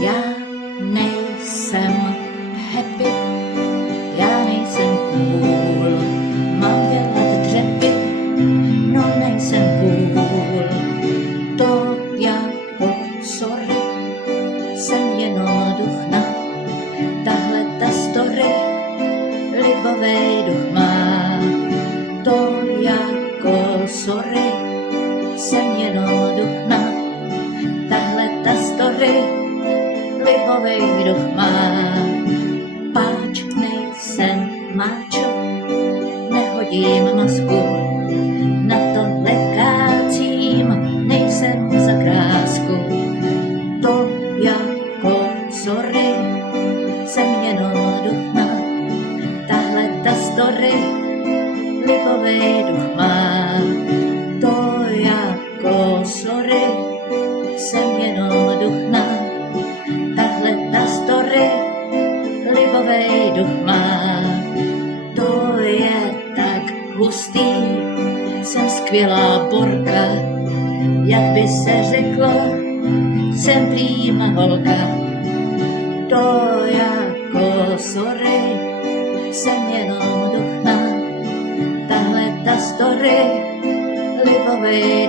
Já nejsem happy, já nejsem cool, mám dělat dřepy, no nejsem cool, to jako sorry, jsem jenom duchna, tahle ta story, libovej duch má, to jako sorry, jsem jenom duchna, tahle ta story, libovej duch má. Páč nejsem máčo, nehodím masku, na to lekácím, nejsem za krásku. To jako sorry, jsem jenom duchna, tahle ta story, libovej duch má. To jako sorry, jsem jenom duchna, tahle ta story, libovej duch má. To je tak hustý, jsem skvělá borka, jak by se řeklo, jsem prýma holka. To jako sorry, jsem jenom duchna, tahle ta story, libovej